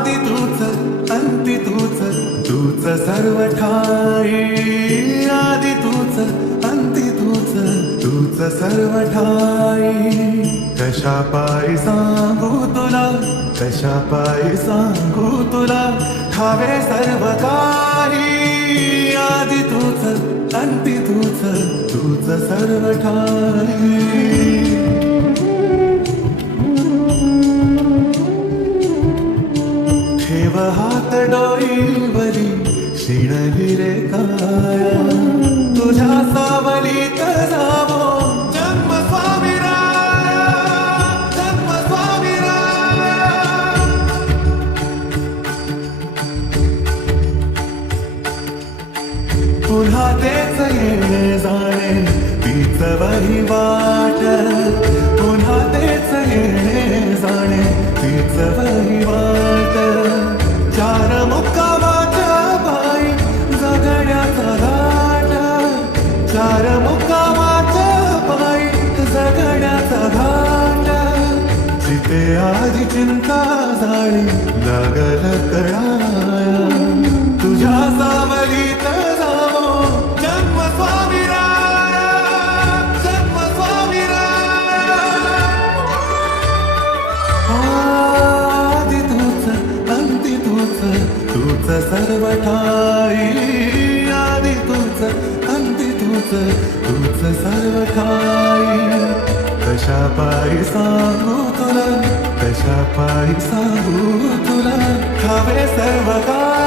आदि तूच अंती तूच तूच सर्व ठाई आदि तूच अंती तूच तूच सर्व ठाई कशा पायी सांगू तुला कशा पायी सांगू तुला ठावे सर्व काही आदि तूच अंती तूच तूच सर्व ठाई ठेव हात डोईवरी शिणली रे काया तुझ्या सावलीत जावो जन्म स्वामी राया जन्म स्वामी राया पुन्हा तेच येणे जाणे तीच वही वाट पुन्हा तेच येणे जाणे तीच वही वाट चार मुक्कामाच्या पायी जगण्याचा घाट चार मुक्कामाच्या पायी जगण्याचा घाट जिथे आधी चिंता झाली लागल कळाया तुझ्या सावलीत जावो जन्म स्वामी राया जन्म स्वामी राया आदि तूच अंती तूच तूच सर्व ठाई आदि तूच अंती तूच तूच सर्व ठाई कशा पायी सांगू तुला कशा पायी सांगू तुला ठावे सर्व काही